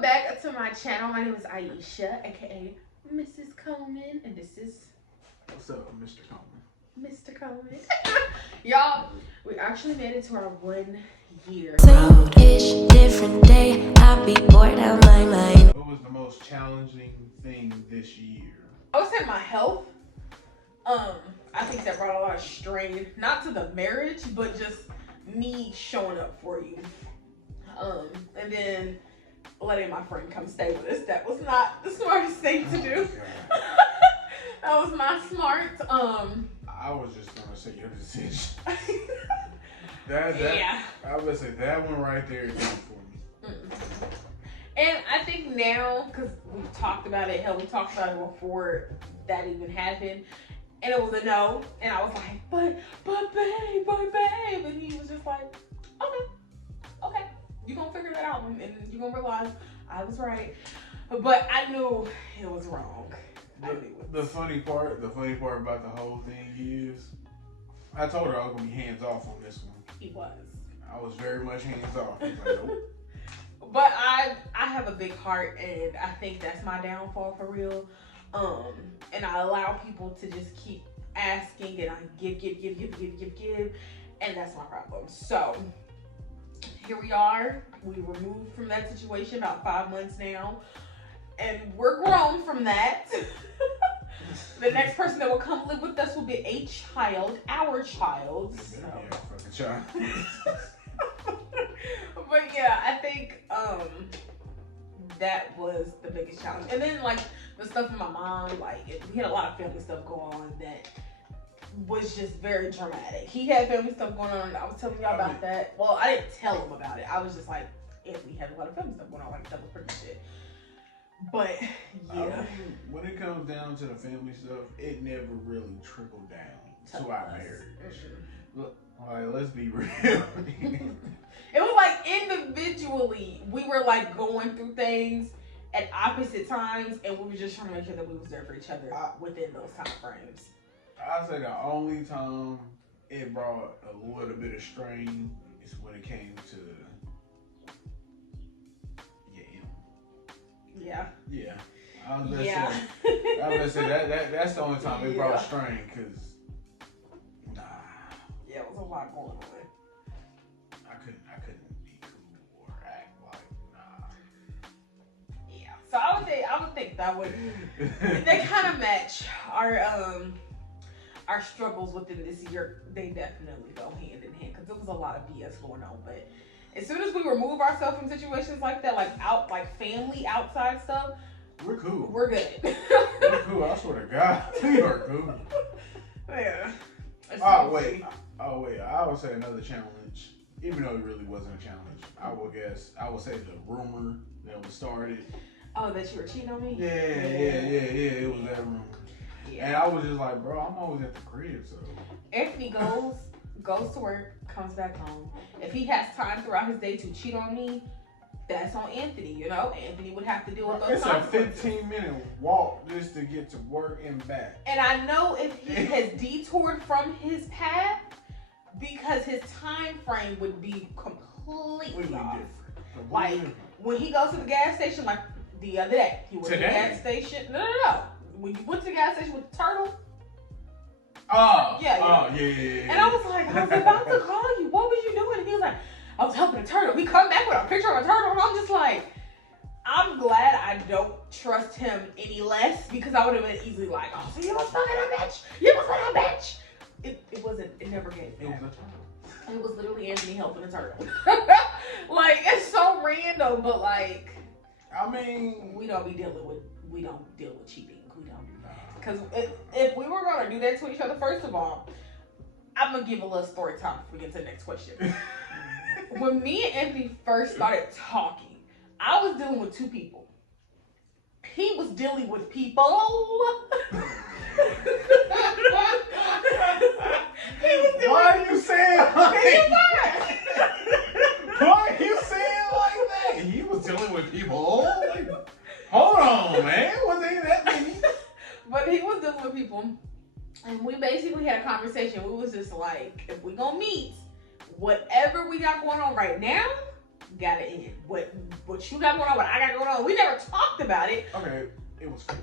welcome back to my channel. My name is Aisha, aka Mrs. Coleman, and this is What's up, Mr. Coleman? Mr. Coleman. Y'all, we actually made it to our 1 year. Ish, different day, I'll be bored out my mind. What was the most challenging thing this year? I would say my health. I think that brought a lot of strain, not to the marriage, but just me showing up for you. And then letting my friend come stay with us. That was not the smartest thing to do. That was not smart. I was just gonna say your decision. Yeah. I was gonna say that one right there is not for me. And I think now, because we've talked about it, hell, we talked about it before that even happened, and it was a no, and I was like, but babe, and he was just like, okay, you gonna figure that out, and you gonna realize I was right, but I knew it was wrong. The funny part about the whole thing is, I told her I was gonna be hands off on this one. He was. I was very much hands off. I was like, nope. But I have a big heart, and I think that's my downfall for real. And I allow people to just keep asking, and I give, and that's my problem. So here we are. We were moved from that situation about 5 months now, and we're grown from that. The next person that will come live with us will be a child, our child. So. Yeah, fucking child. But yeah, I think that was the biggest challenge. And then like the stuff with my mom, like we had a lot of family stuff going on that was just very dramatic. He had family stuff going on. I was telling y'all about that. Well, I didn't tell him about it. I was just like, we had a lot of family stuff going on. Like that was pretty shit. But yeah, when it comes down to the family stuff, it never really trickled down to our marriage. Look, let's be real. It was like individually, we were like going through things at opposite times, and we were just trying to make sure that we was there for each other within those time frames. I'd say the only time it brought a little bit of strain is when it came to Yeah. Yeah. I was gonna say that's the only time it brought strain, cause yeah, it was a lot going on. I couldn't be cool or act like Yeah. So I would think that would they kind of match our struggles within this year. They definitely go hand in hand because there was a lot of BS going on, but as soon as we remove ourselves from situations like that, like family, outside stuff, we're cool. We're good. We're cool. I swear to God, we are cool. Yeah. Oh wait. I would say another challenge, even though it really wasn't a challenge. I would say the rumor that was started. Oh, that you were cheating on me? Yeah. It was that rumor. Yeah. And I was just like, bro, I'm always at the crib, so. Anthony goes to work, comes back home. If he has time throughout his day to cheat on me, that's on Anthony, you know? Anthony would have to deal with those It's a 15-minute walk just to get to work and back. And I know if he has detoured from his path, because his time frame would be completely off. Different. Like, when he goes to the gas station, like the other day, he went to the gas station. No. When you went to the gas station with the turtle, yeah. And I was like, I was about to call you. What was you doing? And he was like, I was helping a turtle. We come back with a picture of a turtle, and I'm just like, I'm glad I don't trust him any less, because I would have been easily like, oh, so you must fucking a bitch. You must fucking a bitch. It wasn't. It never came. It was a turtle. It was literally Anthony helping a turtle. Like, it's so random, but like, I mean, we don't deal with cheating. We don't. Because if we were going to do that to each other, first of all, I'm going to give a little story time before we get to the next question. When me and Anthony first started talking, I was dealing with two people. He was dealing with people. Why are you saying like that? Why are you saying like that? He was dealing with people. Hold on, man. Was ain't that many? But he was dealing with people, and we basically had a conversation. We was just like, if we gonna meet, whatever we got going on right now, gotta end. What you got going on, what I got going on. We never talked about it. Okay, it was 4.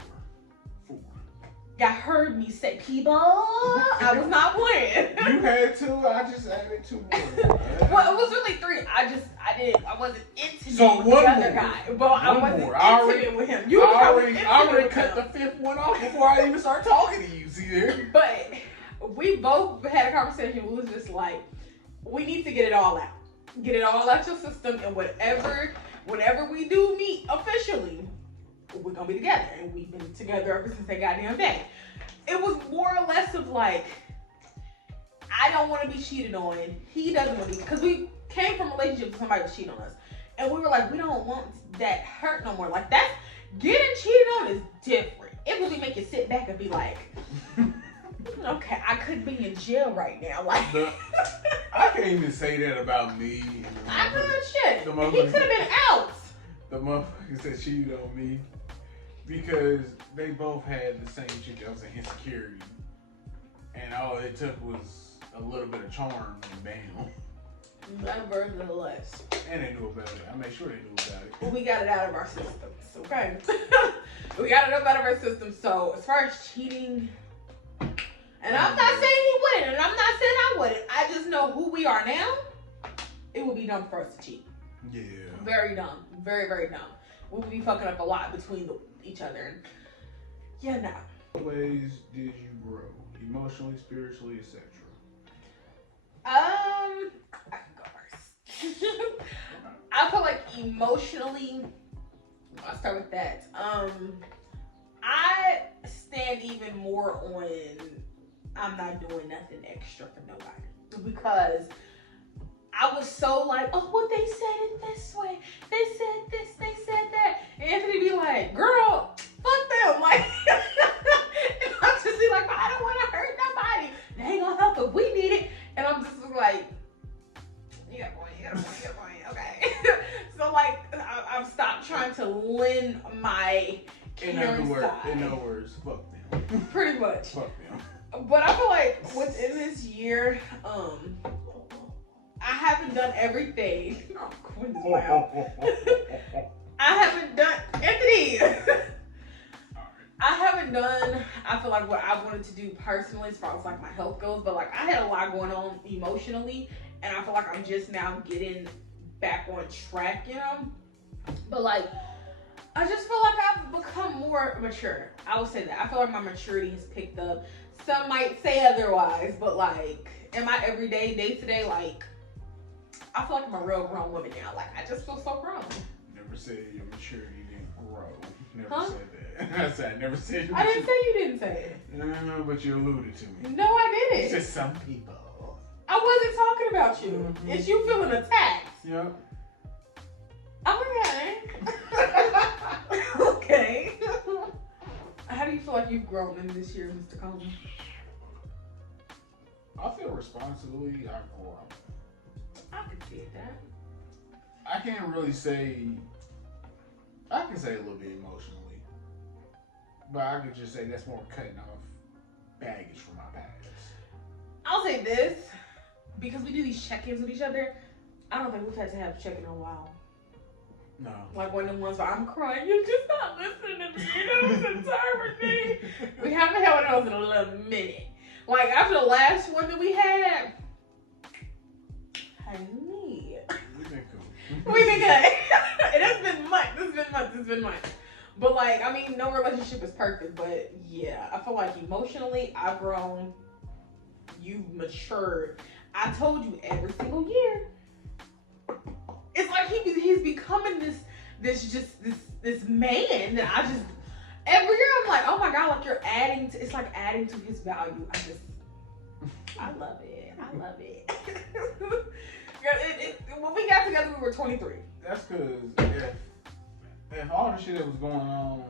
Y'all heard me say people. I was not playing. You had 2, I just added 2 more. Well, it was really 3. I wasn't intimate So with one the other more. guy. But I One wasn't more. I already- intimate with him. I already cut the 5th one off before I even start talking to you, see there? But we both had a conversation. We was just like, we need to get it all out. Get it all out your system, and whenever we do meet officially, we're gonna be together. And we've been together ever since that goddamn day. It was more or less of like, I don't want to be cheated on. He doesn't want to be, because we came from a relationship with somebody was cheating on us. And we were like, we don't want that hurt no more. Like, that's, getting cheated on is different. It really make you sit back and be like, okay, I could be in jail right now. Like, I can't even say that about me. I know shit. He The could have been out. The motherfuckers that cheated on me because they both had the same shit that was an insecurity. And all it took was a little bit of charm and bam. Nevertheless. And they knew about it. I made sure they knew about it. Well, we got it out of our systems, okay? We got it up out of our system. So as far as cheating, and I'm not saying he wouldn't, and I'm not saying I wouldn't. I just know who we are now. It would be dumb for us to cheat. Yeah. Very dumb. Very, very dumb. We would be fucking up a lot between each other. And yeah, no. What ways did you grow? Emotionally, spiritually, etc. I can go first. I feel like emotionally, I'll start with that. I stand even more on I'm not doing nothing extra for nobody. Because I was so like, oh, well, they said it this way. They said this, they said that. And Anthony be like, girl, fuck them. Like, and I'm just be like, I don't want to hurt nobody. They ain't gonna help if we need it. And I'm just like, you got a point, okay. So like, I've stopped trying to lend my caring side. In other words, fuck them. Pretty much. Fuck them. But I feel like within this year, I haven't done everything. Oh, Quinn is loud. I haven't done Anthony. I haven't done, I feel like what I wanted to do personally as far as like my health goes, but like I had a lot going on emotionally, and I feel like I'm just now getting back on track, you know? But like, I just feel like I've become more mature. I would say that. I feel like my maturity has picked up. Some might say otherwise, but like in my everyday, day to day, like I feel like I'm a real grown woman now. Like I just feel so grown. Never said your maturity didn't grow. Never Huh? said that. I said I never said your I didn't maturity. say you didn't say it. No, but you alluded to me. No, I You didn't. said some people. I wasn't talking about you. Mhm. It's you feeling attacked. Yeah. Okay. Okay. How do you feel like you've grown in this year, Mr. Coleman? I feel responsibly I've grown. I can see that. I can't really say. I can say a little bit emotionally, but I could just say that's more cutting off baggage from my past. I'll say this, because we do these check-ins with each other, I don't think we've had to have a check-in in a while. No. Like one of them ones where I'm crying, you're just not listening to me, you know, it's a time for me. We haven't had one of those in a little minute. Like after the last one that we had, honey, We've been cool. we've been good. And it's been months, it's been months. But like, I mean, no relationship is perfect, but yeah, I feel like emotionally, I've grown, you've matured. I told you every single year. It's like he's becoming this man that I just, every year I'm like, oh my God, like you're adding to, it's like adding to his value. I love it. I love it. When we got together, we were 23. That's because if all the shit that was going on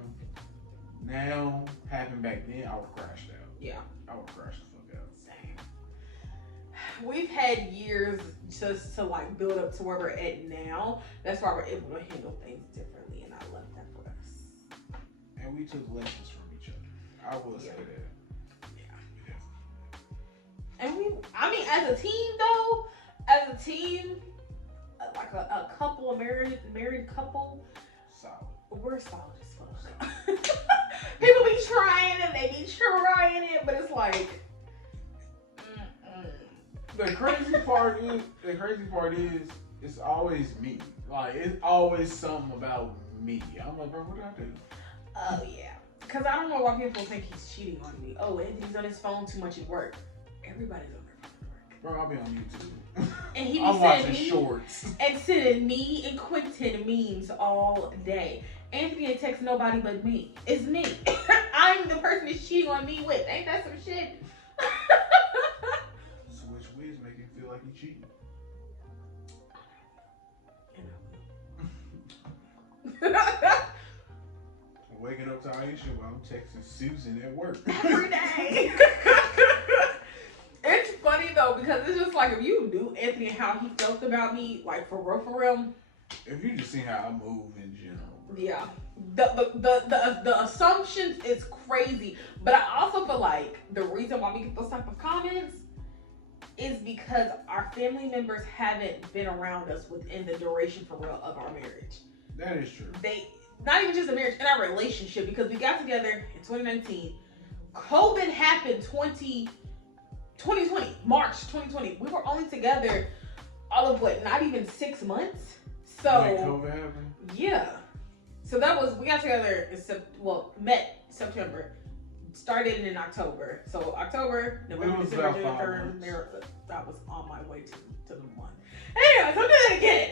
now happened back then, I would have crashed out. Yeah. I would have crashed the fuck out. Same. We've had years just to like build up to where we're at now. That's why we're able to handle things differently, and I love that for us. And we took lessons from each other. I will say that. Yeah. And we, I mean, as a team though, like like a couple, a married couple. Solid. We're solid as fuck. People be trying and they be trying it, but it's like. The crazy part is, it's always me. Like, it's always something about me. I'm like, bro, what did I do? Oh yeah, because I don't know why people think he's cheating on me. Oh, Anthony's on his phone too much at work. Everybody's on their phone at work. Bro, I'll be on YouTube. And he be I'm watching sending shorts. and sending me and Quentin memes all day. Anthony ain't text nobody but me. It's me. I'm the person he's cheating on me with. Ain't that some shit? Switch wigs make you feel like you cheating. Waking up to Aisha while I'm texting Susan at work. Every day. It's funny though, because it's just like, if you knew Anthony and how he felt about me, like for real. If you just see how I move in general. Yeah. The assumptions is crazy. But I also feel like the reason why we get those type of comments is because our family members haven't been around us within the duration for real of our marriage. That is true. They, not even just a marriage, in our relationship, because we got together in 2019. COVID happened 2020, March 2020. We were only together all of what, not even 6 months? So, When COVID happened? yeah. So that was, we got together in met September, started in October. So October, November, was December, about 5 January, months. there, I was on my way to the one. Anyways, I'm doing it again.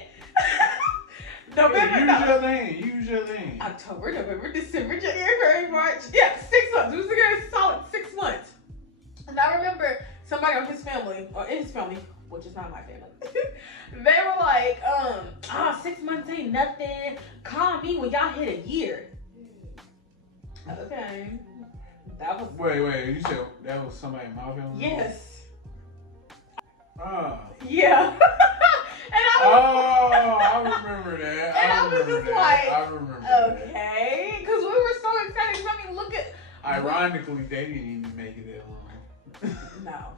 November, Use your name. October, November, December, January, February, March. Yeah, 6 months. We was together a solid 6 months. And I remember somebody on his family, or in his family, which is not my family, they were like, 6 months ain't nothing. Call me when y'all hit a year. Okay. That was... Wait, you said that was somebody in my family? Yes. Oh. Yeah. And I remember that. And I was just like, I remember that. okay. Because we were so excited. I mean, look at... Ironically, they didn't even make it that long. No.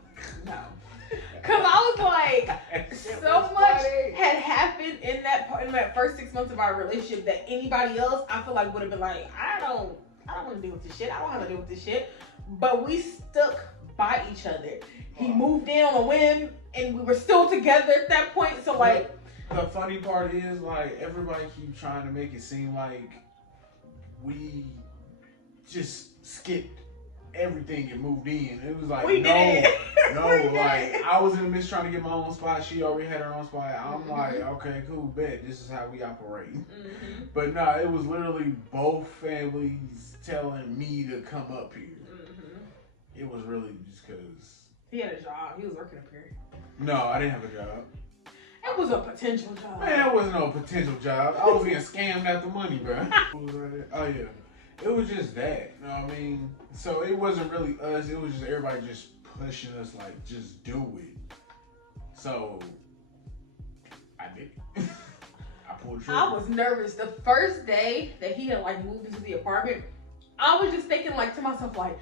Because I was like, so much had happened in that first 6 months of our relationship that anybody else, I feel like, would have been like, I don't want to deal with this shit. I don't want to deal with this shit. But we stuck by each other. He moved in on a whim, and we were still together at that point. So like, the funny part is, like, everybody keeps trying to make it seem like we just skipped everything and moved in. It was like, we did. Like, I was in the midst trying to get my own spot. She already had her own spot. I'm like, okay, cool, bet. This is how we operate. Mm-hmm. But no, it was literally both families telling me to come up here. Mm-hmm. It was really just because... He had a job. He was working up here. No, I didn't have a job. It was a potential job. Man, that wasn't no potential job. I was getting scammed after money, bro. What was right there? Oh, yeah. It was just that. You know what I mean? So it wasn't really us. It was just everybody just pushing us, like, just do it. So, I did it. I pulled the trigger. I was nervous. The first day that he had, like, moved into the apartment, I was just thinking, like, to myself, like,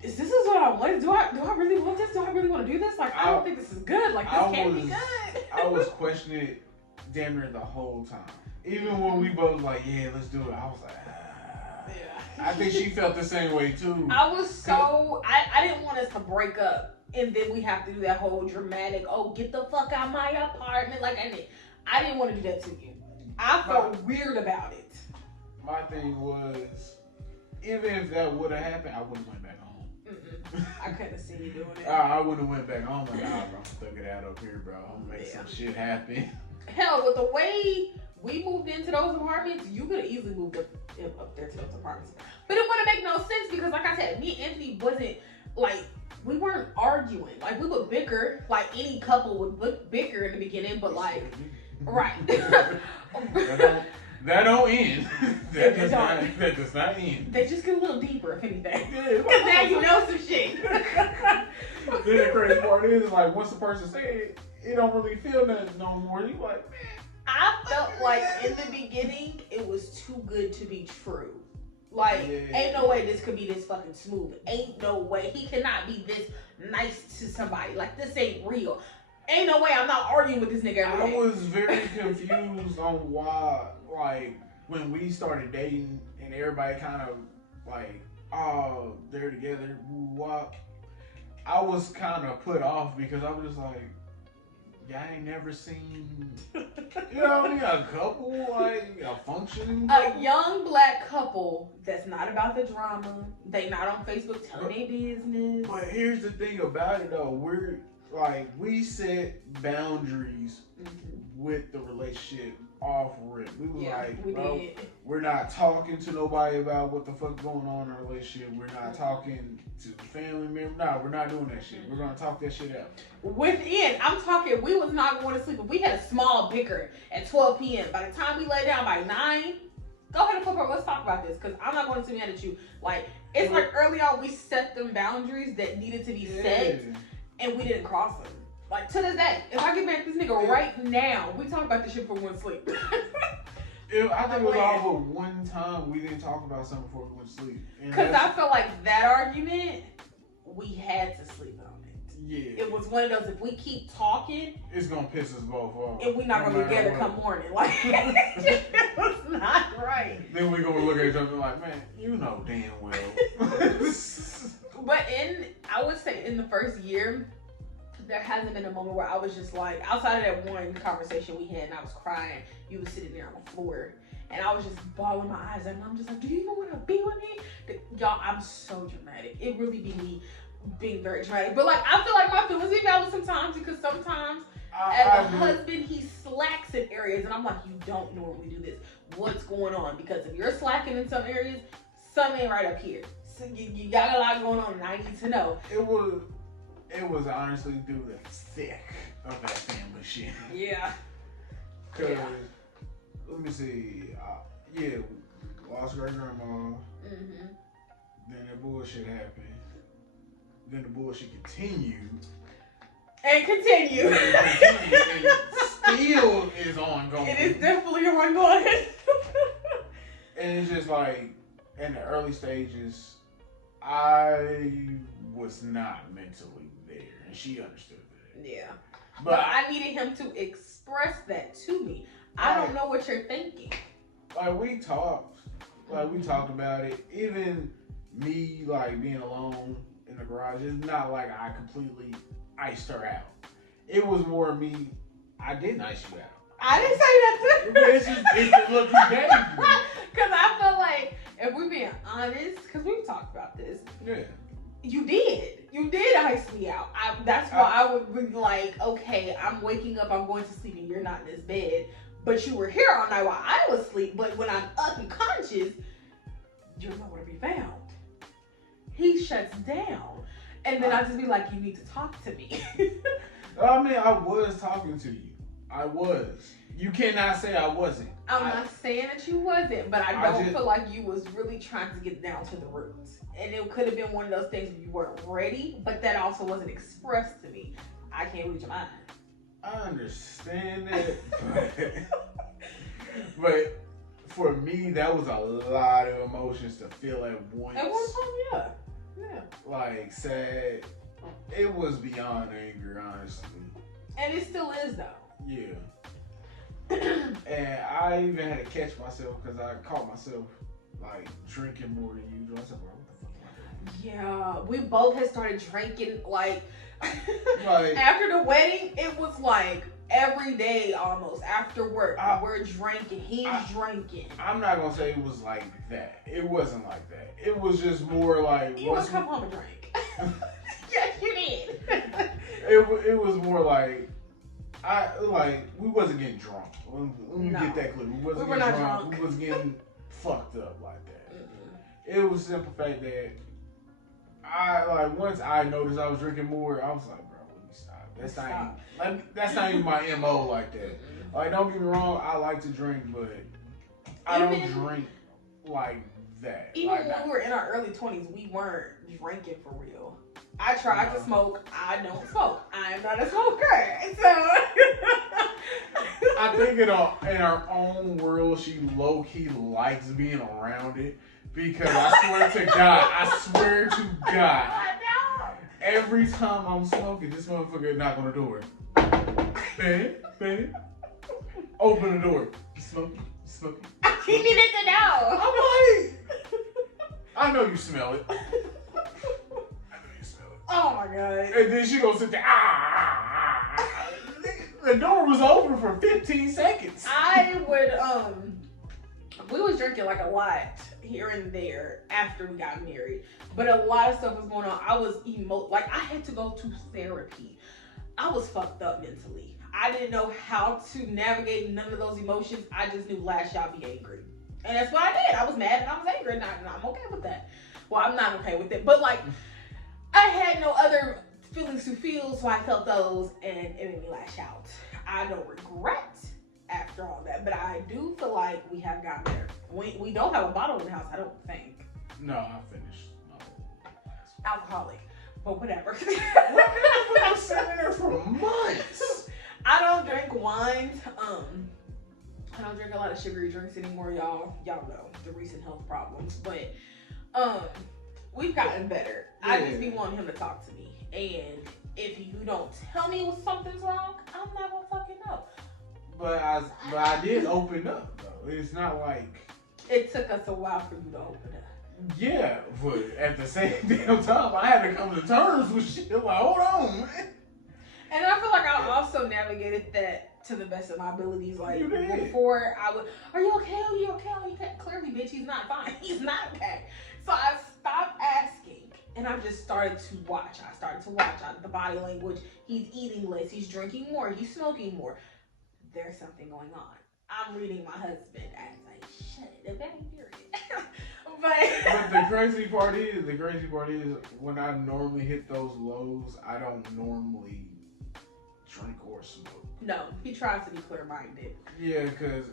this is what I wanted. Do I really want this? Do I really want to do this? Like, I don't think this is good. Like, this can't be good. I was questioning it damn near the whole time. Even when we both like, yeah, let's do it. I was like, Yeah. I think she felt the same way too. I was so, I didn't want us to break up. And then we have to do that whole dramatic, oh, get the fuck out of my apartment. Like, I didn't want to do that to you. I felt weird about it. My thing was, even if that would have happened, I wouldn't went back home. I couldn't have seen you doing it. I wouldn't have went back home. Like, nah, bro, I'm stuck it out up here, bro. I'm gonna make some shit happen. Hell, with the way we moved into those apartments, you could have easily moved up there to those apartments. But it wouldn't make no sense because, like I said, me and Anthony wasn't, like, we weren't arguing. Like, we would bicker, like any couple would bicker in the beginning, but like, right. That don't end. That does not end. They just get a little deeper, if anything. Because now you know some shit. Then the crazy part is, like, once the person say it, it don't really feel nothing no more. You like, man. I felt like in the beginning, it was too good to be true. Like, ain't no way this could be this fucking smooth. Ain't no way. He cannot be this nice to somebody. Like, this ain't real. Ain't no way I'm not arguing with this nigga every I day. was very confused on why, like, when we started dating and everybody kind of like, oh, they're together, woo wop. I was kind of put off because I was just like, y'all ain't never seen, you know what I mean, a couple, like, a functioning couple. A young black couple that's not about the drama. They not on Facebook telling their business. But here's the thing about it though, we set boundaries with the relationship off rip. We was bro, we're not talking to nobody about what the fuck going on in our relationship. We're not talking to family members. No, we're not doing that shit. We're gonna talk that shit out. Within, I'm talking, we was not going to sleep. We had a small bicker at 12 p.m. By the time we lay down by 9, go ahead and flip over. Let's talk about this because I'm not going to be mad at you. Like, it's like early on, we set them boundaries that needed to be set, and we didn't cross them. Like, to this day, if I get back this nigga right now, we talk about this shit before we went to sleep. I think it was all but one time we didn't talk about something before we went to sleep. Because I felt like that argument, we had to sleep on it. Yeah. It was one of those, if we keep talking, it's going to piss us both off. And we're not going to be together come morning. Like, it was not right. Then we're going to look at each other like, man, you know damn well. But I would say in the first year, there hasn't been a moment where I was just like, outside of that one conversation we had and I was crying, you was sitting there on the floor and I was just bawling my eyes out and I'm just like, do you even want to be with me? Y'all, I'm so dramatic. It really be me being very dramatic. But like, I feel like my feelings be valid sometimes because sometimes as a husband, he slacks in areas and I'm like, you don't normally do this. What's going on? Because if you're slacking in some areas, something ain't right up here. So you got a lot going on and I need to know. It was honestly through the thick of that family shit. Yeah. Cause let me see. We lost great grandma. Mm-hmm. Then that bullshit happened. Then the bullshit continued. And continue. And still is ongoing. It is definitely ongoing. And it's just like in the early stages, I was not mentally there, and she understood that. Yeah. But I needed him to express that to me. I don't know what you're thinking. Like we talked about it. Even me like being alone in the garage, it's not like I completely iced her out. It was more me. I didn't ice you out. I didn't say that too. It's the look you gave me. Because I feel like if we're being honest, because we've talked about this. Yeah. You did ice me out. That's why I would be like, okay, I'm waking up, I'm going to sleep, and you're not in this bed. But you were here all night while I was asleep. But when I'm up and conscious, you're nowhere to be found. He shuts down. And then I just be like, you need to talk to me. I mean, I was talking to you. I was. You cannot say I wasn't. I'm not saying that you wasn't, but I don't feel like you was really trying to get down to the roots. And it could have been one of those things where you weren't ready, but that also wasn't expressed to me. I can't read your mind. I understand it, but for me, that was a lot of emotions to feel at once. At one time, yeah. Like sad. It was beyond anger, honestly. And it still is, though. Yeah. And I even had to catch myself because I caught myself like drinking more than usual. I said, bro, what the fuck am I doing? Yeah, we both had started drinking like after the wedding. It was like every day almost after work. We're drinking. He's drinking. I'm not gonna say it was like that. It wasn't like that. It was just more like you would come home and drink. Yes, you did. It was more like we wasn't getting drunk. Let me get that clear. We wasn't getting drunk. We was getting fucked up like that. Mm-hmm. It was the simple fact that once I noticed I was drinking more, I was like, bro, let me stop. That's not even my MO like that. Like, don't get me wrong, I like to drink, but I don't drink like that. Even when we were in our early 20s, we weren't drinking for real. I tried to smoke. I don't smoke. I am not a smoker. So I think in our own world, she low-key likes being around it. Because I swear to God, every time I'm smoking, this motherfucker knock on the door. Man. Open the door. You smoking? He needed to know. I'm like, I know you smell it. Oh my god. And then she gonna sit there. The door was open for 15 seconds. I would we was drinking like a lot here and there after we got married, but a lot of stuff was going on. I was like I had to go to therapy. I was fucked up mentally. I didn't know how to navigate none of those emotions. I just knew lash out, be angry, and that's what I did. I was mad and I was angry, and I'm okay with that. Well, I'm not okay with it, but like I had no other feelings to feel, so I felt those, and it made me lash out. I don't regret after all that, but I do feel like we have gotten better. We don't have a bottle in the house, I don't think. No, I finished my whole glass. Alcoholic, but whatever. I'm sitting there for months. I don't drink wines. I don't drink a lot of sugary drinks anymore, y'all. Y'all know the recent health problems, but we've gotten better. Yeah. I just be wanting him to talk to me, and if you don't tell me something's wrong, I'm not gonna fucking know. But I did open up though. It's not like it took us a while for you to open up. Yeah, but at the same damn time, I had to come to terms with shit. Like, hold on, man. And I feel like I also navigated that to the best of my abilities. Like before, I would, are you okay? Are you okay? Are you okay? Clearly, bitch, he's not fine. He's not okay. So I stopped asking, and I just started to watch. I started to watch the body language. He's eating less. He's drinking more. He's smoking more. There's something going on. I'm reading my husband as I shut it. Okay, period. But the crazy part is when I normally hit those lows, I don't normally drink or smoke. No, he tries to be clear-minded. Yeah, because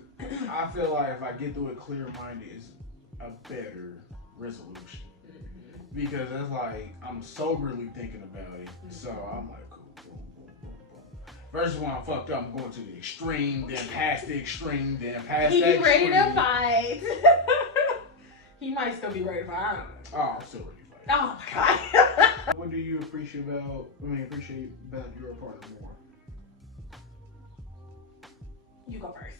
I feel like if I get through it clear-minded, it's a better resolution. Mm-hmm. Because it's like I'm soberly thinking about it, mm-hmm. So I'm like, cool, boom, boom, boom, boom. Versus when I'm fucked up, I'm going to the extreme, then past the extreme, then past that extreme. He ready to fight. He might still be ready to fight. I don't know. Oh, I'm still ready to fight. Oh my god. What do you appreciate about your partner more? You go first.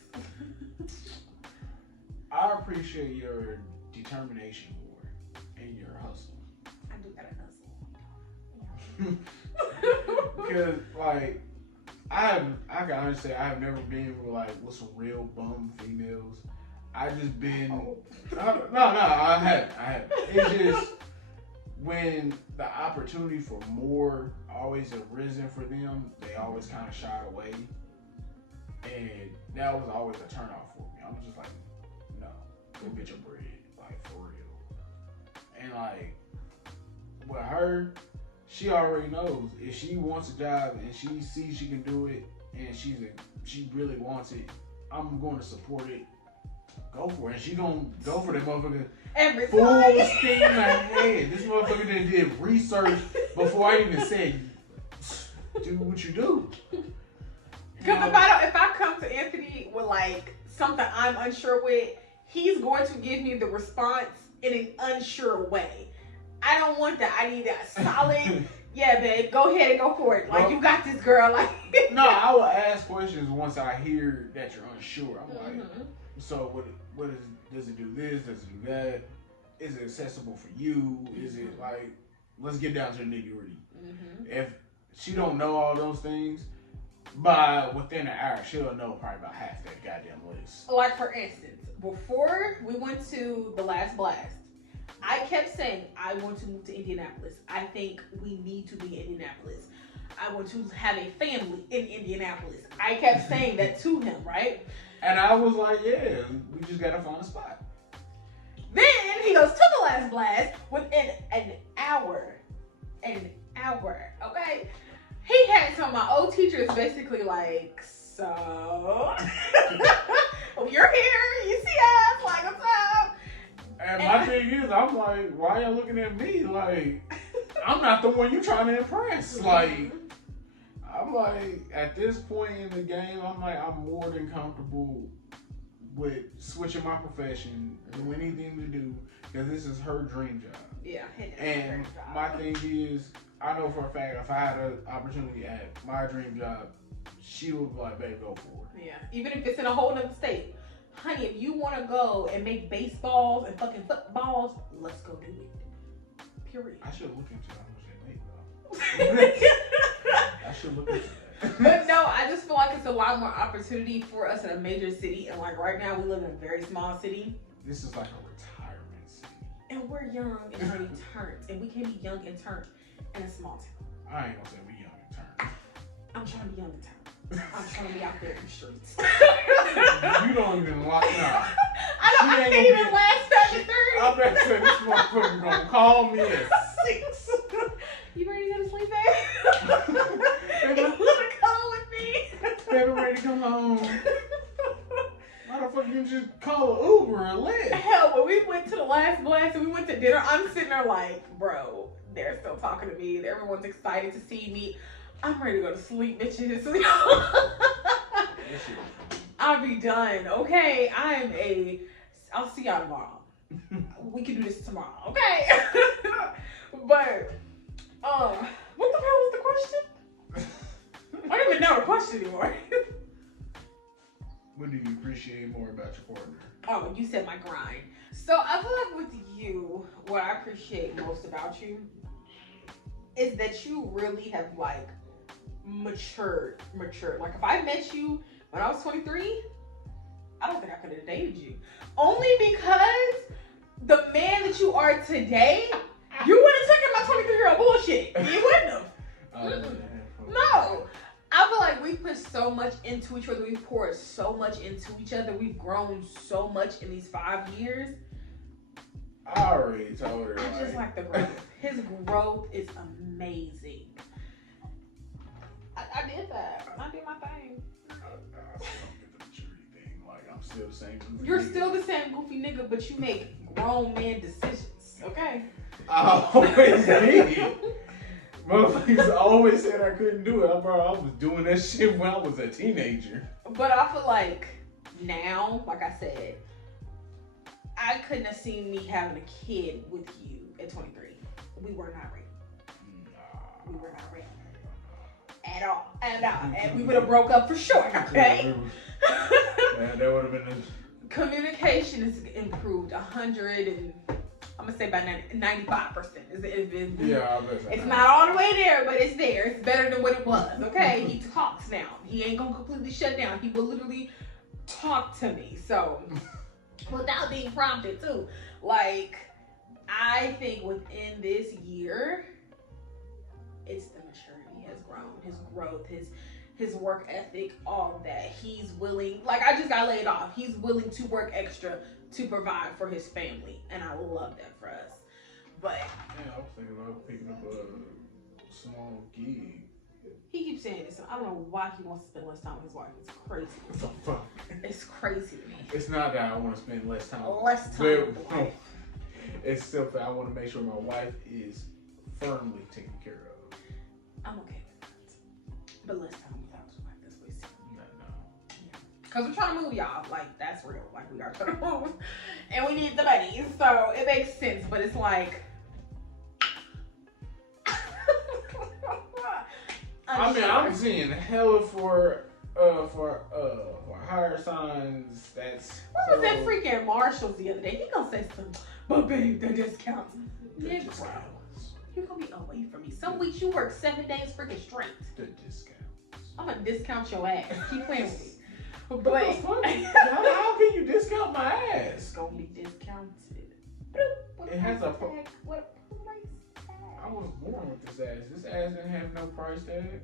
I appreciate your determination more and your hustle. I do gotta hustle. Because like I can honestly say I have never been with some real bum females. I just been I have. It's just when the opportunity for more always arisen for them, they always kind of shied away. And that was always a turnoff for me. I'm just like, no, go get your bread, like for real. And like with her, she already knows if she wants a job and she sees she can do it and she really wants it, I'm going to support it. Go for it. And she gonna go for that motherfucker. Every full time. steam ahead. This motherfucker did research before I even said, do what you do. Because if I come to Anthony with like something I'm unsure with, he's going to give me the response in an unsure way. I don't want that. I need a solid, yeah, babe, go ahead and go for it. Like, you got this, girl. Like, no, I will ask questions once I hear that you're unsure. I'm like, so what does it do this? Does it do that? Is it accessible for you? Is it like, let's get down to the nitty gritty. If she don't know all those things, by within an hour, she'll know probably about half that goddamn list. Like, for instance, before we went to the last blast, I kept saying, I want to move to Indianapolis. I think we need to be in Indianapolis. I want to have a family in Indianapolis. I kept saying that to him, right? And I was like, yeah, we just gotta find a spot. Then he goes to the last blast within an hour. Okay? He had some of my old teachers basically like, so you're here, you see us, like, what's up? And my thing is, I'm like, why y'all looking at me? Like, I'm not the one you trying to impress. Like, I'm like, at this point in the game, I'm like, I'm more than comfortable with switching my profession, do anything to do, because this is her dream job. Yeah. And my thing is, I know for a fact, if I had an opportunity at my dream job, she would be like, babe, go for it. Yeah. Even if it's in a whole other state. Honey, if you want to go and make baseballs and fucking footballs, let's go do it. Period. I should look into how much they make, though. I should look into that. But no, I just feel like it's a lot more opportunity for us in a major city. And like right now, we live in a very small city. This is like a retirement city. And we're young and already turned. And we can't be young and turned in a small town. I ain't gonna say we young and turned. I'm trying to be young and turned. I'm trying to be out there in the streets. You don't even like, nah. I can't even last 7:30. I better say this motherfucker gonna call me at 6. You ready to go to sleep, babe? You wanna come with me? Baby, ready to come home. Why the fuck you just call an Uber or Lyft? Hell, when we went to the last blast and we went to dinner, I'm sitting there like, bro, they're still talking to me. Everyone's excited to see me. I'm ready to go to sleep, bitches. I'll be done. Okay, I'll see y'all tomorrow. We can do this tomorrow, okay? But, what the hell was the question? I don't even know the question anymore. What do you appreciate more about your partner? Oh, you said my grind. So I feel like with you, what I appreciate most about you is that you really have like matured. Like if I met you when I was 23, I don't think I could have dated you. Only because the man that you are today, you wouldn't have taken my 23-year-old bullshit. You wouldn't have. No. I feel like we put so much into each other. We've poured so much into each other. We've grown so much in these 5 years. I already told her. I just like the growth. His growth is amazing. I did that. I did my thing. I still don't get the maturity thing. Like, I'm still the same goofy You're nigga. still the same goofy nigga, but you make grown man decisions. Okay? I always did. Motherfuckers always said I couldn't do it. Bro, I was doing that shit when I was a teenager. But I feel like now, like I said, I couldn't have seen me having a kid with you at 23. We were not ready. Nah. We were not ready. At all. And we would have broke up for sure, okay? Man, that would have been Communication has improved 100 and I'm gonna say by 95%. yeah, I bet. It's not all the way there, but it's there. It's better than what it was. Okay, he talks now. He ain't gonna completely shut down. He will literally talk to me. So without being prompted too. Like I think within this year, it's the maturity has grown, his growth, his work ethic, all that. He's willing. Like I just got laid off. He's willing to work extra to provide for his family, and I love that for us. But yeah, I was thinking about picking up a small gig. he keeps saying this. I don't know why he wants to spend less time with his wife. It's crazy. What the fuck? It's crazy to me. It's not that I want to spend less time. Less time with the wife. It's still that I want to make sure my wife is firmly taken care of. I'm okay with that. But less time without his wife. That's what he said. No. Because we're trying to move, y'all. Like, that's real. Like, we are trying to move. And we need the money. So, it makes sense. But it's like... I mean, I'm seeing hella for higher signs. That's What was that freaking Marshalls the other day? He gonna say something, but babe, the discounts. Nigga, you gonna be away from me. Some weeks you work 7 days freaking straight. The discounts. I'm gonna discount your ass. Keep playing with me. What But the fuck? How can you discount my it's ass? gonna be discounted. It has a What a price tag. I was born with this ass. This ass didn't have no price tag.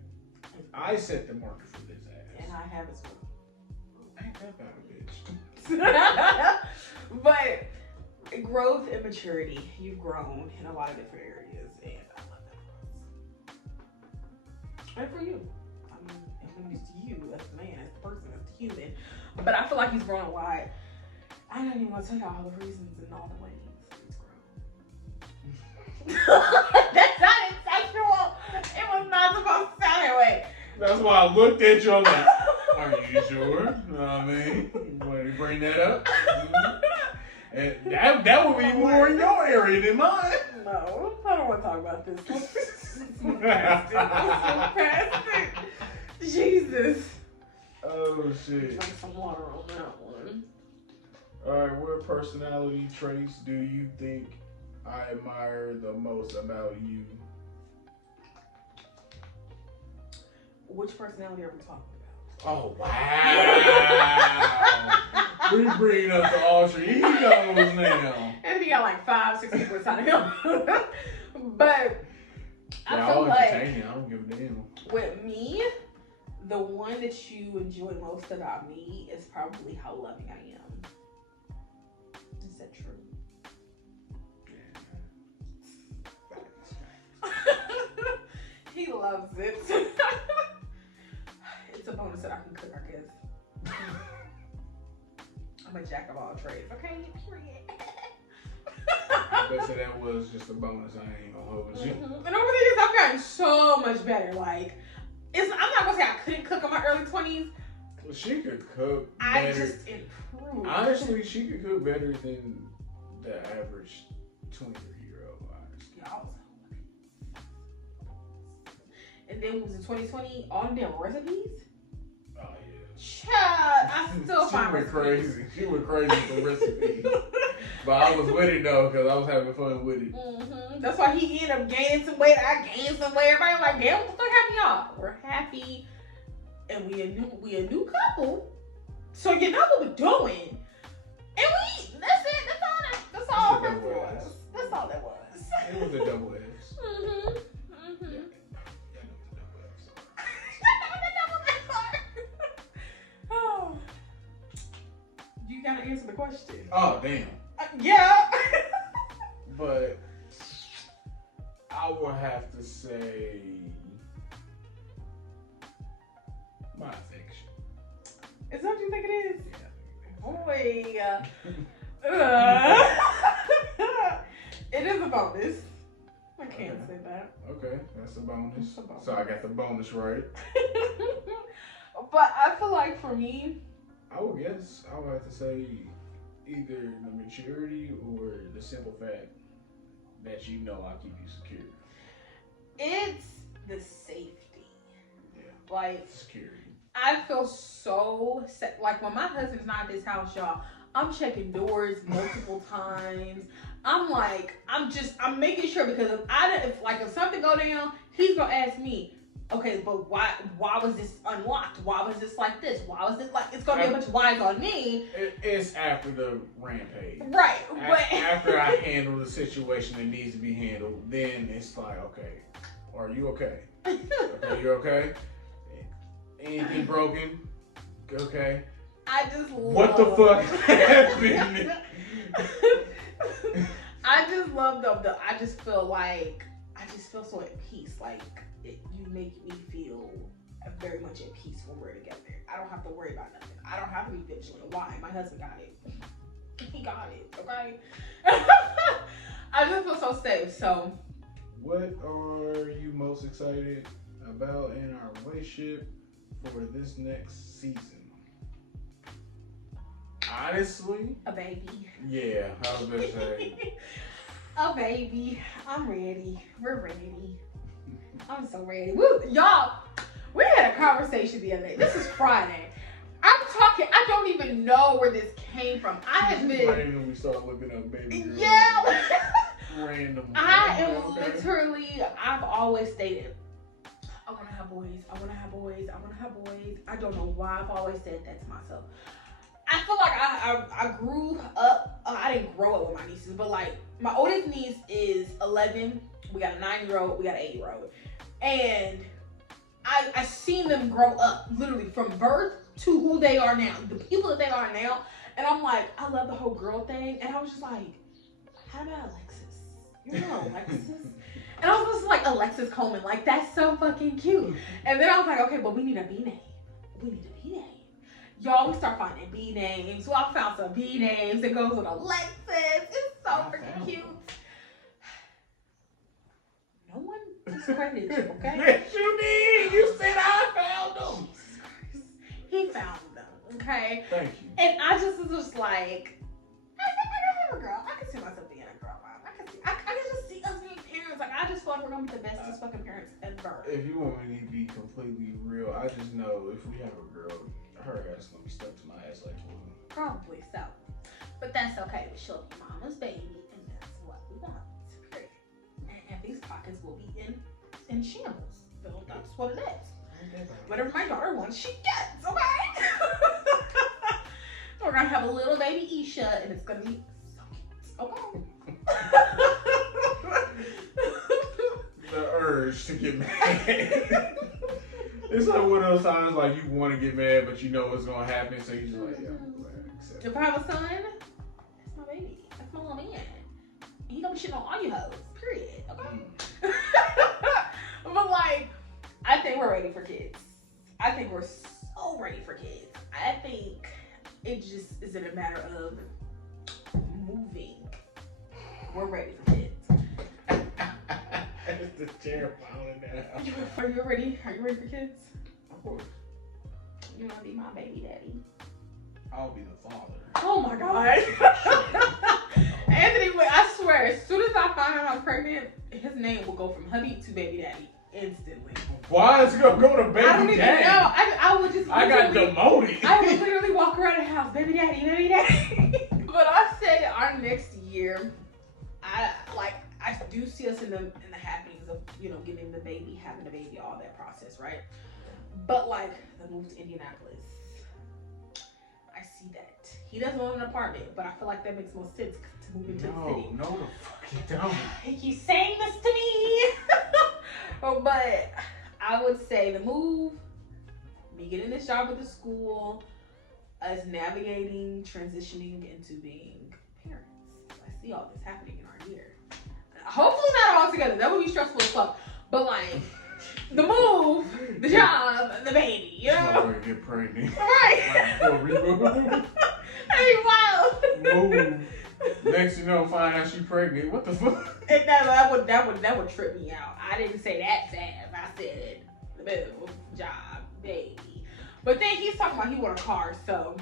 I set the market for this ass. And I have as well. Ain't that bad a bitch. But growth and maturity, you've grown in a lot of different areas, and I love that for us. And for you. I mean, and it's you as the man, as the person, as the human. But I feel like he's grown a lot. I don't even want to tell you all the reasons and all the ways he's grown. That sounded sexual. It was not supposed to sound that way. That's why I looked at you. I'm like, are you sure? You know what I mean? You want to bring that up? Mm-hmm. And that would be more in your area than mine. No, I don't want to talk about this. Let's move past it. Jesus. Oh shit. Drink some water on that one. Alright, what personality traits do you think I admire the most about you? Which personality are we talking about? Oh wow. We bringing up the alter egos now. And he got like 5-6 people inside of him. But I feel Y'all like entertaining. I don't give a damn. with me, the one that you enjoy most about me is probably how loving I am. Is that true? He loves it. It's a bonus that I can cook, I guess. I'm a jack of all trades. Okay, period. They said that was just a bonus. I ain't gonna hold you. And over the years, I've gotten so much better. Like, I'm not gonna say I couldn't cook in my early 20s. Well, she could cook I better. just improved. Honestly, she could cook better than the average 23-year-old. Honestly. Y'all. And then it was in 2020, all them damn recipes. Oh yeah. Child, I still She find went recipes. crazy. She went crazy for recipes. But I was with it though, because I was having fun with it. Mm-hmm. That's why he ended up gaining some weight. I gained some weight. Everybody was like, damn, what the fuck happened, y'all? We're happy, and we a new couple. So you know what we're doing, and we that's it. That's all that was. That's all that was. It was a double S. Mm-hmm. Yeah. Oh, you gotta answer the question. Oh damn. Yeah. But I would have to say my affection. Is that what you think it is? Yeah. Boy. It is a bonus. I can't say that. Okay, that's a bonus. It's a bonus. So I got the bonus right. But I feel like for me, I would guess I would have to say either the maturity or the simple fact that you know I keep you secure. it's the safety. Yeah. Like, Security. I feel so like when my husband's not at this house, y'all, I'm checking doors multiple times. I'm making sure, because if something go down, he's gonna ask me, okay, but why was this unlocked? Why was this like this? Why was this like, it's gonna be a bunch of whys on me. It's after the rampage. Right, but After I handle the situation that needs to be handled, then it's like, okay, are you okay? Okay, you okay? Anything broken? Okay. I just love. What the fuck happened? I just love them. I just feel so at peace. Like, you make me feel very much at peace when we're together. I don't have to worry about nothing. I don't have to be vigilant. Why? My husband got it. He got it. Okay. I just feel so safe. So. What are you most excited about in our relationship for this next season? Honestly, A baby. yeah, I was gonna say. A baby. I'm ready. We're ready. I'm so ready. Woo, y'all, we had a conversation the other day. This is Friday. I'm talking, I don't even know where this came from. I have been. Randomly start looking up baby girl. Yeah. Random. I am Okay. literally, I've always stated, I want to have boys. I want to have boys. I want to have boys. I don't know why I've always said that to myself. I feel like I grew up, I didn't grow up with my nieces, but like my oldest niece is 11. We got a 9-year-old, we got an 8-year-old. And I seen them grow up literally from birth to who they are now, the people that they are now. And I'm like, I love the whole girl thing. And I was just like, how about Alexis? You know, Alexis. And I was just like, Alexis Coleman, like, that's so fucking cute. And then I was like, okay, but we need a B name. We need a B name. Y'all, we start finding B names. So I found some B names that goes with Alexis. It's so freaking cute. No one discredited you, okay? Yes, you did. You said I found them. He found them, okay? Thank you. And I just was just like, I think I can have a girl. I can see myself being a girl mom. I can just see us being parents. Like, I just feel like we're gonna be the bestest fucking parents ever. If you want me to be completely real, I just know if we have a girl, her ass gonna be stuck to my ass like glue. Probably so. But that's okay. She'll be mama's baby, and that's what we want. Period. And these pockets will be in shambles. So that's what it is. Whatever my daughter wants, she gets, okay? We're gonna have a little baby Isha, and it's gonna be so cute, okay? The urge to get mad. It's like one of those times like you want to get mad, but you know what's gonna happen, so you just like, yeah, I'm glad. Accept If I have a son, that's my baby. That's my little man. He gonna be shitting on all you hoes. Period. Okay. But like, I think we're ready for kids. I think we're so ready for kids. I think it just isn't a matter of moving. We're ready for kids. It's the chair falling down. Are you ready? Are you ready for kids? Of course. You wanna be my baby daddy? I'll be the father. Oh my god. Anthony, I swear, as soon as I find out I'm pregnant, his name will go from hubby to baby daddy instantly. Why is it gonna go to baby I don't even daddy? know. I would just. I got demoted. I would literally walk around the house, baby daddy, baby daddy. But I say our next year, I do see us in the happenings of, you know, getting the baby, having the baby, all that process, right? But like the move to Indianapolis, I see that. He doesn't want an apartment, but I feel like that makes more sense to move into the city. No, the fuck you don't. He keeps saying this to me. But I would say the move, me getting this job at the school, us navigating, transitioning into being parents. I see all this happening in our year. Hopefully not all together. That would be stressful as fuck. But like, the move, the job, the baby, you know? I'm gonna get pregnant. Right. I mean, wild. Move. Next you know, find out she pregnant. What the fuck? And that would trip me out. I didn't say that fast. I said move, job, baby. But then he's talking about he want a car, so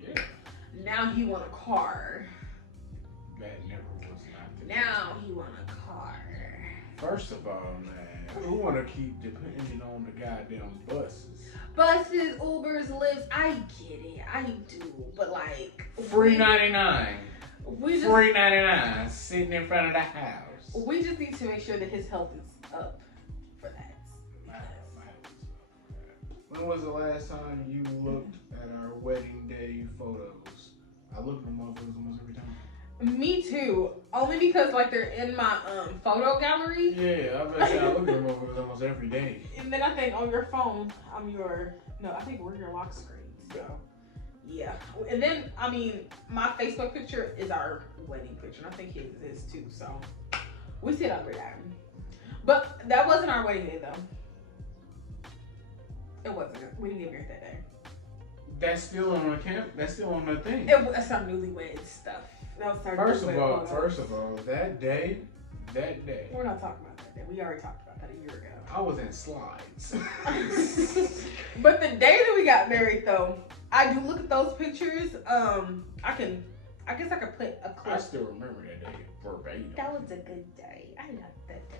Yeah. now he want a car. That never was not the Now he want a car. First of all, man, who wanna keep depending on the goddamn buses? Buses, Ubers, Lyfts, I get it. I do. But like Free 99. we just Free 99 sitting in front of the house. we just need to make sure that his health is up for that. When was the last time you looked at our wedding day photos? I look at them motherfuckers almost every time. Me too. Only because like they're in my photo gallery. Yeah, I bet you I look at them motherfuckers almost every day. And then I think on your phone, I think we're your lock screen. So yeah. And then I mean, my Facebook picture is our wedding picture. And I think his is too. So we sit up every time. But that wasn't our wedding day though. It wasn't. We didn't get married that day. That's still on the camp. That's still on the thing. It's our newlywed stuff. That was our First of newlywed all, that day, we're not talking about that day. We already talked about that a year ago. I was in slides. But the day that we got married, though, I do look at those pictures. I guess I could put a clip. I still remember that day verbatim. That was a good day. I loved that day.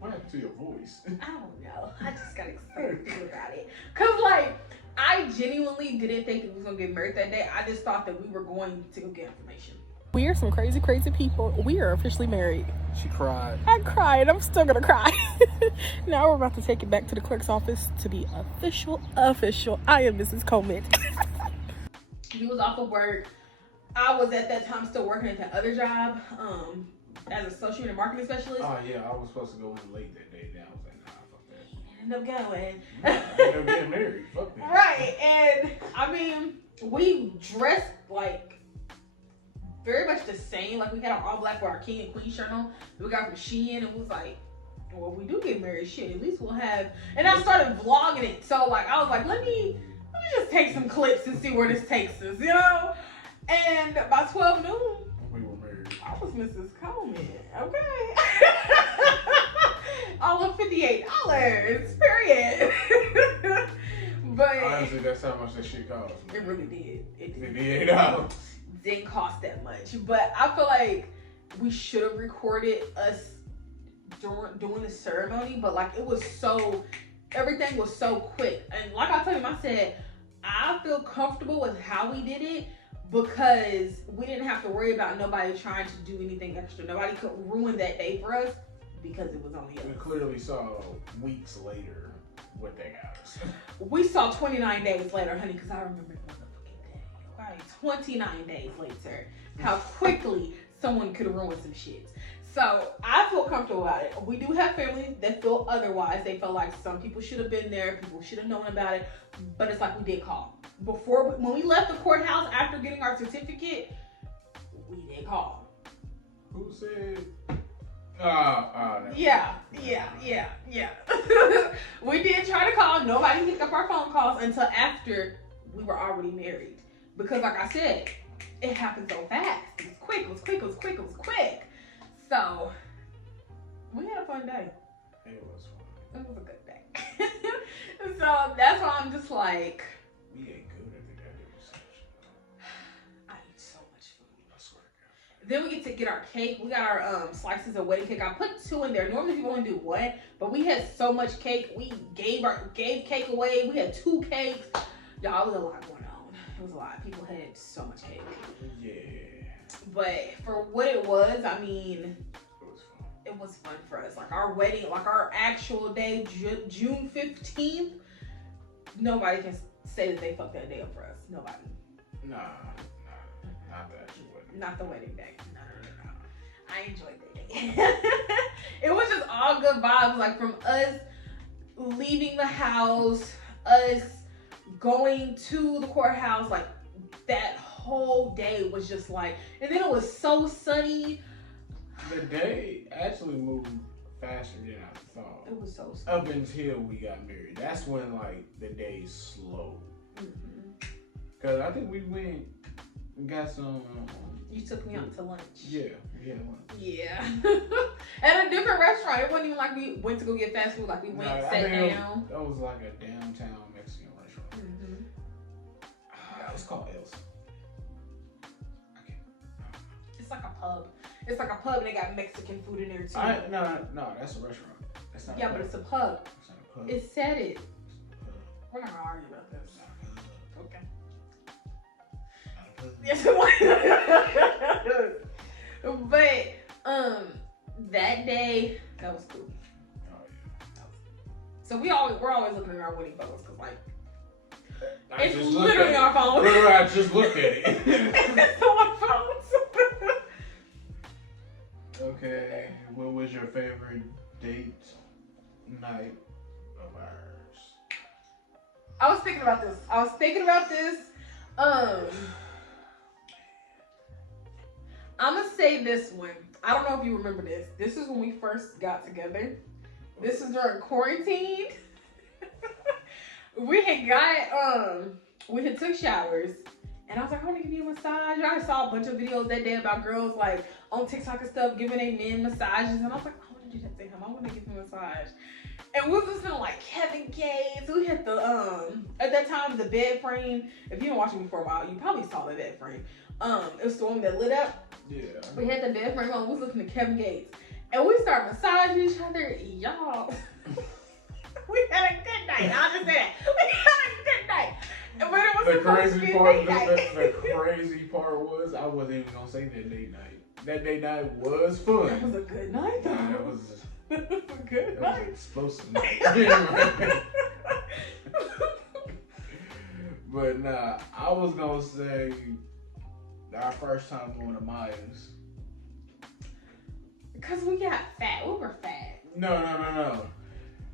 What happened to your voice? I don't know. I just got excited to think about it. Cause like, I genuinely didn't think that we was gonna get married that day. I just thought that we were going to go get information. We are some crazy, crazy people. We are officially married. She cried. I cried. I'm still gonna cry. Now we're about to take it back to the clerk's office to be official. I am Mrs. Coleman. He was off of work. I was at that time still working at that other job, as a social media marketing specialist. Oh yeah, I was supposed to go in late that day. Then I was like, nah, fuck that. Ended up going. I ended up getting married. Fuck that. Right, and I mean, we dressed like very much the same. Like we had our all black with our king and queen shirt on. We got from Shein, and we was like, well, if we do get married, shit, at least we'll have. And I started vlogging it, so like I was like, let me just take some clips and see where this takes us, you know. And by 12 noon, We were married. I was Mrs. Coleman, okay. All of $58, period. But Honestly, that's how much that shit cost. it really did. It did. $58. Didn't cost that much, but I feel like we should have recorded us doing the ceremony, but like everything was so quick. And like I told him, I said, I feel comfortable with how we did it because we didn't have to worry about nobody trying to do anything extra. Nobody could ruin that day for us because it was only us. We clearly saw weeks later what they got us. We saw 29 days later, honey, because I remember the motherfucking day. Right, 29 days later, how quickly someone could ruin some shit. So I feel comfortable about it. We do have family that feel otherwise. They feel like some people should have been there. People should have known about it. But it's like we did call. When we left the courthouse after getting our certificate, we did call. Who said? Yeah. We did try to call. Nobody picked up our phone calls until after we were already married. Because like I said, it happened so fast. It was quick. So, we had a fun day. It was fun. It was a good day. So, that's why I'm just like... We ate good at the goddamn reception. I eat so much food. I swear to God. Then we get to get our cake. We got our slices of wedding cake. I put 2 in there. Normally people only do 1, but we had so much cake. We gave cake away. We had 2 cakes. Y'all, it was a lot going on. It was a lot. People had so much cake. Yeah. But for what it was, I mean, It was fun. it was fun for us. Like our wedding, like our actual day, June 15th, nobody can say that they fucked that day up for us. Nobody. Nah, not the actual wedding. Not the wedding day. No. I enjoyed that day. It was just all good vibes. Like from us leaving the house, us going to the courthouse, like that whole day was just like, and then it was so sunny. The day actually moved faster than I thought. It was so sunny. Up until we got married. That's when like the day slowed. Cause I think we went and got some. You took me out to lunch. Yeah, we had lunch. Yeah. At a different restaurant. It wasn't even like we went to go get fast food. Like we went, sat down. That was like a downtown Mexican restaurant. It's called Elsa. It's like a pub. It's like a pub and they got Mexican food in there too. No, that's a restaurant. That's not. Yeah, but it's a pub. It's not a pub. It said it. It's We're not gonna argue about this. not a pub. Okay. Not a pub. Yes, it was. But that day, that was cool. Oh yeah. So we're always looking at our wedding photos because like I it's just looked literally at our it. phone. Literally, I just looked at it. It's on our phones. Okay, what was your favorite date night of ours? I was thinking about this. I'm gonna say this one. I don't know if you remember this. This is when we first got together. This is during quarantine. We had took showers. And I was like, I want to give you a massage. I saw a bunch of videos that day about girls like on TikTok and stuff giving their men massages. And I was like, I want to do that to him. I want to give him a massage. And we was listening to like Kevin Gates. We had the at that time the bed frame. If you didn't watch me for a while, you probably saw the bed frame. It was the one that lit up. Yeah. We had the bed frame on. We was listening to Kevin Gates. And we started massaging each other. Y'all. We had a good night. I'll just say that. We had a good night. But it was The crazy crazy part was I wasn't even gonna say that date night. That date night was fun. That was a good night, though. Nah, that was a good an night. explosive night. But nah, I was gonna say our first time going to Maya's. Because we got fat. We were fat. No.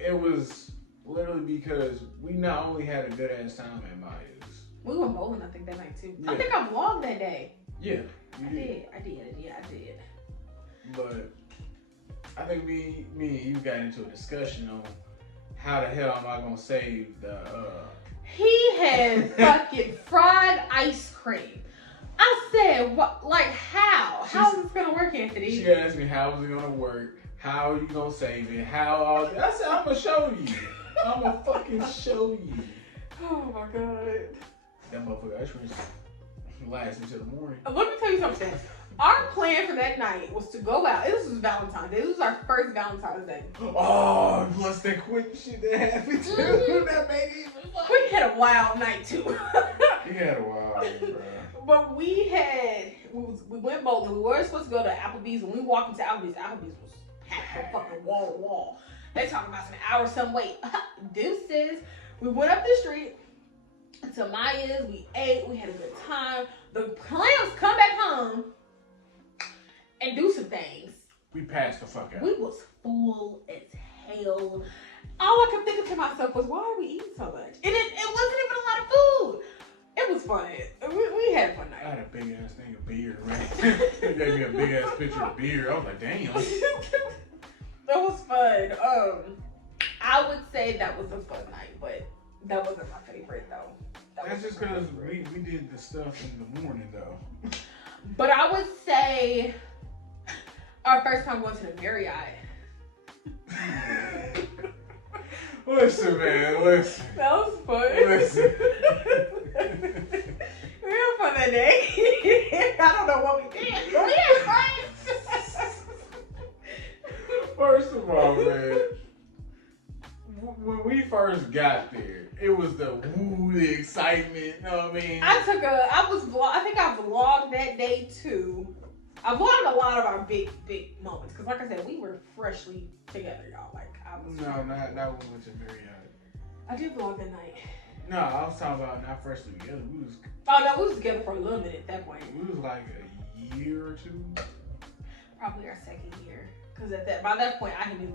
It was literally because we not only had a good ass time at Maya's. We were bowling, I think, that night, too. Yeah. I think I vlogged that day. Yeah, I did. But I think me and you got into a discussion on how the hell am I gonna save the He had fucking fried ice cream. I said, what? Like, how? How's this gonna work, Anthony? She asked me how was it gonna work, how are you gonna save it, how all I said, I'm gonna show you. I'm gonna fucking show you. Oh my god. That motherfucker ice cream lasts until the morning. Let me tell you something. Our plan for that night was to go out. This was Valentine's Day. This was our first Valentine's Day. Oh, plus that quick shit that happened too. That made it even funny. We had a wild night too. You had a wild, bro. But we went bowling. We were supposed to go to Applebee's. When we walked into Applebee's was packed from fucking wall to wall. They talking about some hour some wait. Deuces. We went up the street to Maya's. We ate. We had a good time. The plan was come back home and do some things. We passed the fuck out. We was full as hell. All I kept thinking to myself was, why are we eating so much? And it wasn't even a lot of food. It was fun. We had a fun I night. had a big ass thing of beer, man. They gave me a big ass picture of beer. I was like, damn. That was fun. I would say that was a fun night, but that wasn't my favorite though. That's just because we did the stuff in the morning though. But I would say our first time going to the Marriott. Listen, man, listen. That was fun. Listen. We had fun that day. I don't know what we did, but we had fun. First of all, man, when we first got there, it was the woo, the excitement, you know what I mean? I think I vlogged that day too. I vlogged a lot of our big moments because, like I said, we were freshly together, y'all. Like I was. No, not when we went to Marriott. I did vlog that night. No, I was talking about not freshly together. Oh no, we was together for a little minute at that point. We was like a year or two. Probably our second year, because by that point I knew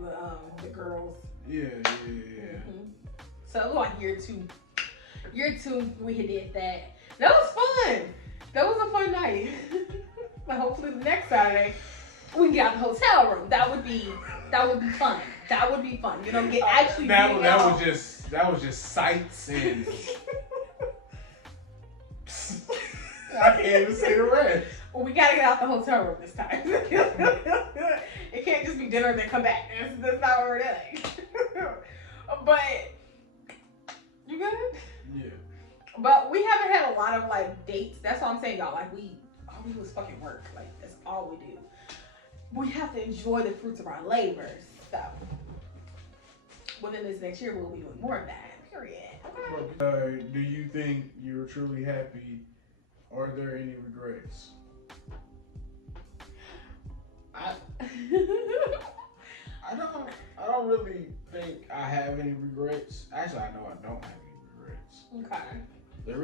the girls. Yeah. Mm-hmm. So it was like year two. Year two, we had did that. That was fun. That was a fun night. But hopefully the next Saturday we can get out the hotel room. That would be fun. That would be fun. You know, get actually. That was just sights and. I can't even say the rest. Well, we gotta get out the hotel room this time. It can't just be dinner and then come back. That's not what we're doing. But you good? Yeah. But we haven't had a lot of like dates. That's all I'm saying, y'all. Like all we do is fucking work. Like that's all we do. We have to enjoy the fruits of our labors. So within this next year, we'll be doing more of that. Period. Okay. Do you think you're truly happy? Are there any regrets? I don't really think I have any regrets. Actually, I know I don't have any regrets. Okay. The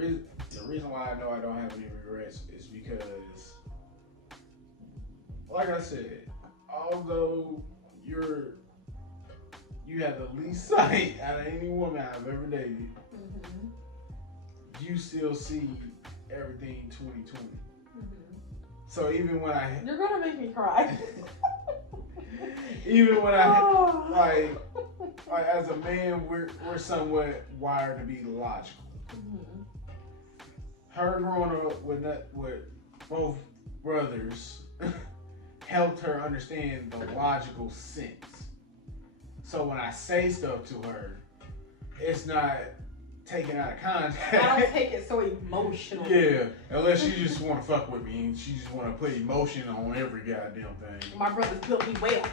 reason why I know I don't have any regrets is because, like I said, although you have the least sight out of any woman I've ever dated, Mm-hmm. you still see everything 2020. Mm-hmm. So even when You're gonna make me cry. even when like as a man, we're somewhat wired to be logical. Mm-hmm. Her growing up with both brothers helped her understand the logical sense. So when I say stuff to her, it's not taken out of context. I don't take it so emotional. Yeah, unless she just want to fuck with me and she just want to put emotion on every goddamn thing. My brothers built me well.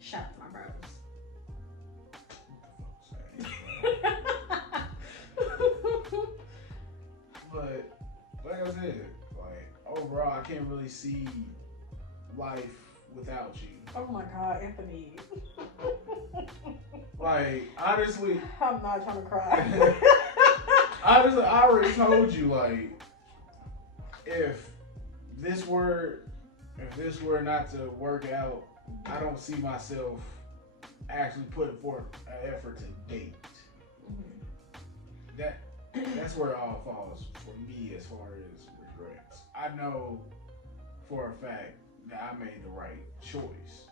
Shout out to my brothers. But like I said, like overall, I can't really see life without you. Oh my God, Anthony. Like honestly, I'm not trying to cry. honestly, I already told you, like, if this were not to work out, I don't see myself actually putting forth an effort to date. That's where it all falls for me as far as regrets. I know for a fact that I made the right choice.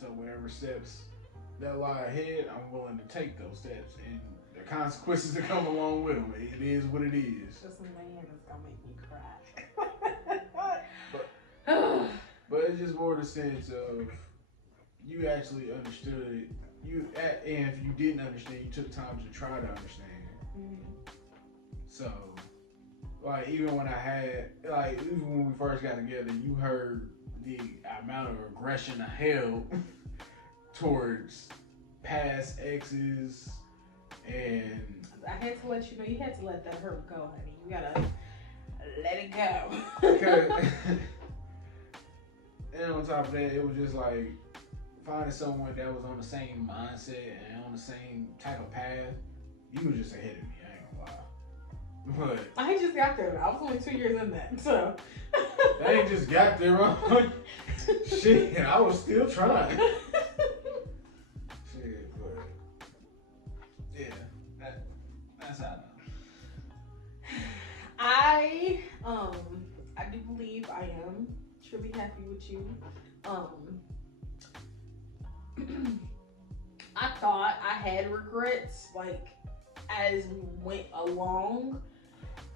So whatever steps that lie ahead, I'm willing to take those steps, and the consequences that come along with them. It is what it is. This man is gonna make me cry. But it's just more the sense of you actually understood it. And if you didn't understand, you took time to try to understand. So like even when I had, like even when we first got together, you heard the amount of aggression I held towards past exes, and I had to let you know, you had to let that hurt go, honey. You gotta let it go. And on top of that, it was just like finding someone that was on the same mindset and on the same type of path. You were just ahead of me, I ain't gonna lie. But I just got there. I was only 2 years in that, so. I ain't just got there on shit. I was still trying. Shit, but yeah, that's how I know. I do believe I am truly happy with you. I thought I had regrets, like, as we went along,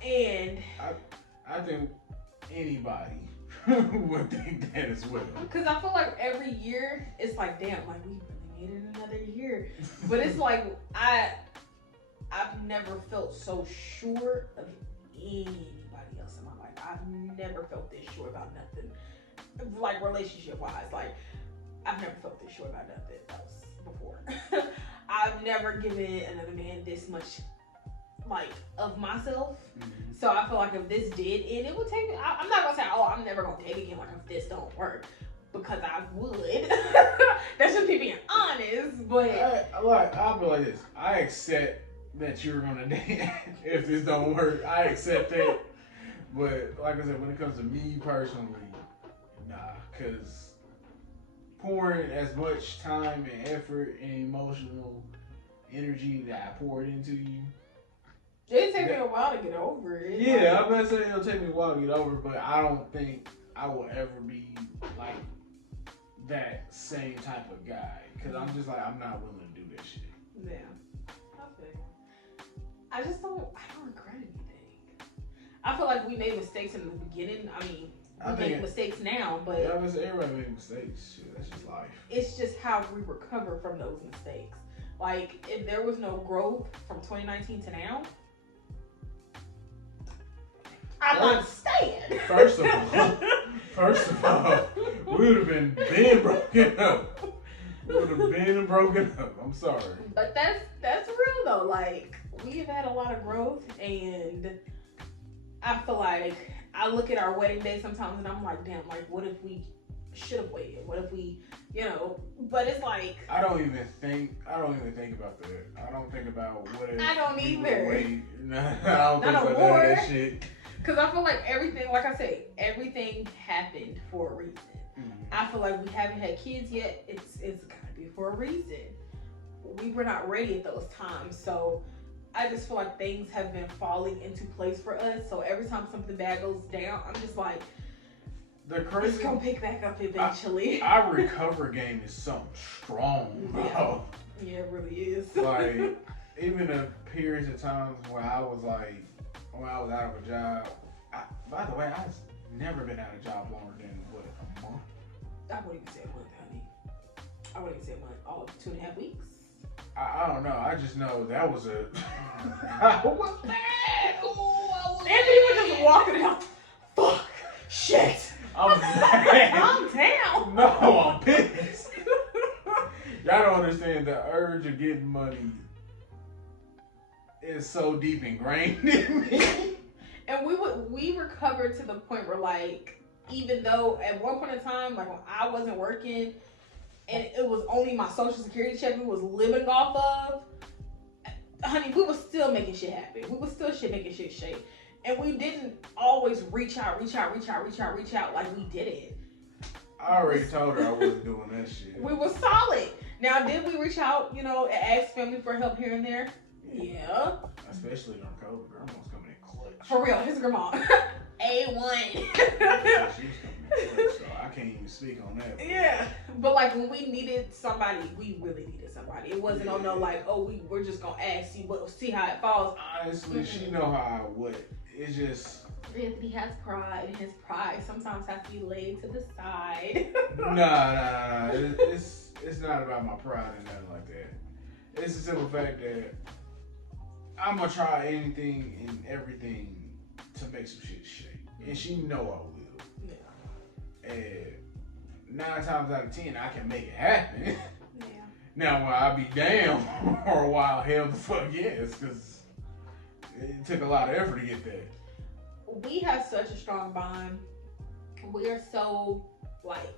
and I think anybody would think that as well. because I feel like every year it's like, damn, like we really made it another year, but it's like I've never felt so sure of anybody else in my life. I've never felt this sure about nothing, like relationship wise. Like I've never felt this sure about nothing else before. I've never given another man this much, like, of myself. Mm-hmm. So I feel like if this did end, it would take me. I'm not gonna say, oh, I'm never gonna date again. Like if this don't work, because I would. That's just me being honest. But I'll be like this. I accept that you're gonna date if this don't work. I accept that. But like I said, when it comes to me personally, nah, because pouring as much time and effort and emotional energy that I poured into you. it take me a while to get over it. Yeah, Like, I'm gonna say it'll take me a while to get over, but I don't think I will ever be like that same type of guy. Cause I'm just like, I'm not willing to do that shit. yeah. I don't regret anything. I feel like we made mistakes in the beginning. I mean, we make mistakes now, but yeah, everybody makes mistakes. Shit, that's just life. it's just how we recover from those mistakes. Like, if there was no growth from 2019 to now, I'm not staying. First of all, we would have been broken up. We would have been broken up. I'm sorry. But that's real though. Like, we've had a lot of growth, and I feel like I look at our wedding day sometimes and I'm like, damn, like what if we should have waited? What if we, but it's like I don't even think about that. I don't think about what if I don't we either. would've waited. I don't think Not about a none war. of that shit. Because I feel like everything, like I say, everything happened for a reason. Mm-hmm. I feel like we haven't had kids yet. It's gotta be for a reason. We were not ready at those times, so I just feel like things have been falling into place for us. So every time something bad goes down, I'm just like, The it's crazy, gonna pick back up eventually. our recover game is something strong, bro. Yeah, it really is. Like, even the periods of times when I was out of a job. By the way, I've never been out of a job longer than a month. I wouldn't even say a month, honey. I wouldn't even say a month. All of 2.5 weeks. I don't know. I just know that was a. I was mad. And then you were just walking out. Fuck. Shit. I'm mad. Calm down. No, I'm pissed. Y'all don't understand the urge of getting money is so deep ingrained in me. And we recovered to the point where, like, even though at one point in time, like when I wasn't working and it was only my social security check we was living off of, honey, we was still making shit happen. We was still making shit shake. And we didn't always reach out like we did it. I already told her I wasn't doing that shit. We were solid. Now, did we reach out, and ask family for help here and there? Yeah. Especially during COVID. Grandma's coming in clutch. For real, his grandma. A1. She was coming in clutch, so I can't even speak on that. Yeah. But like when we needed somebody, we really needed somebody. It wasn't on no like, oh, we're just gonna ask, see how it falls. Honestly, she know how I would. It's just Anthony has pride, and his pride sometimes has to be laid to the side. nah. It's not about my pride and nothing like that. It's the simple fact that I'm gonna try anything and everything to make some shit shake. And she know I will. Yeah. And 9 times out of 10, I can make it happen. Yeah. Now, will I be down for a while? Hell the fuck yes, because it took a lot of effort to get there. We have such a strong bond. We are so, like,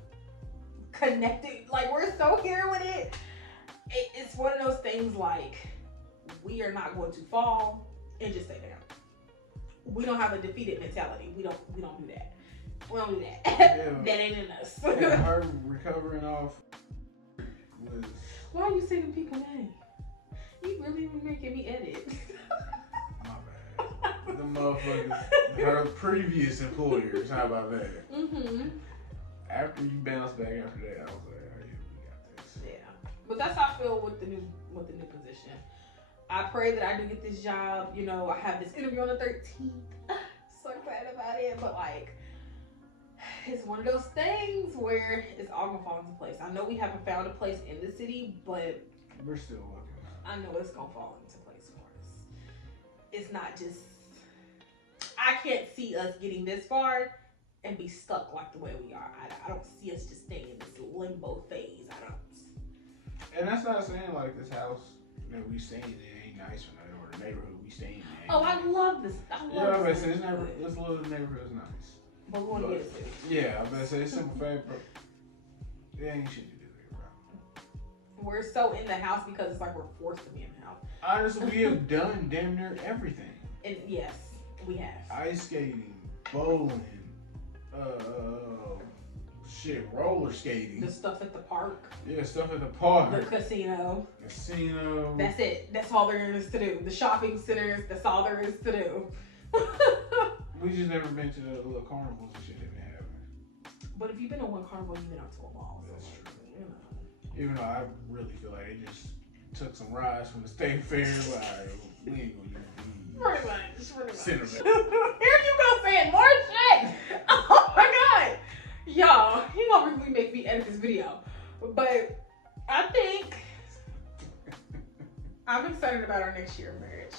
connected. Like, we're so here with it. It's one of those things, like, we are not going to fall and just stay down. We don't have a defeated mentality. We don't do that. We don't do that. Yeah. That ain't in us. Yeah, her recovering off was... Why are you saying people name? You really be making me edit. My bad. The motherfuckers, her previous employers, how about that? Mm-hmm. After you bounce back after that, I was like, oh yeah, we got this. Yeah. But that's how I feel with the new position. I pray that I do get this job. You know, I have this interview on the 13th. So excited about it. But like, it's one of those things where it's all gonna fall into place. I know we haven't found a place in the city, but We're still looking. I know it's gonna fall into place for us. It's not just, I can't see us getting this far and be stuck like the way we are. I don't see us just staying in this limbo phase. I don't. And that's not saying like this house that we staying in ain't nice or nothing, or the neighborhood we staying in. Oh, I love this. I love Yeah, this. this little neighborhood's nice. But we want to get it too. Yeah, I'm gonna say it's simple fact, but it ain't shit to do here, bro. We're so in the house because it's like we're forced to be in the house. Honestly, we have done damn near everything. And yes, we have. Ice skating, bowling, roller skating. The stuff at the park, Yeah, stuff at the park. the casino. Casino. That's it. That's all there is to do. The shopping centers, that's all there is to do. We just never been to the little carnivals and shit that they have. But if you've been to one carnival, you've been out to them all. That's So, true. you know. Even though I really feel like they just took some rides from the state fair, like, we ain't gonna use Pretty much. Cinnamon. Here you go saying more shit. Oh my god. Y'all, he gonna really make me edit this video. But I think I'm excited about our next year of marriage.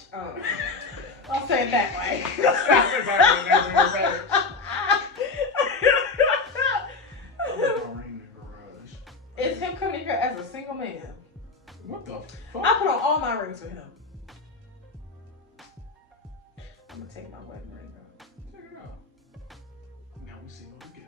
I'll say it that way. It's him coming here as a single man. What the I fuck? put on all my rings for him. I'm gonna take my wedding ring off. Check it out. Now we single together.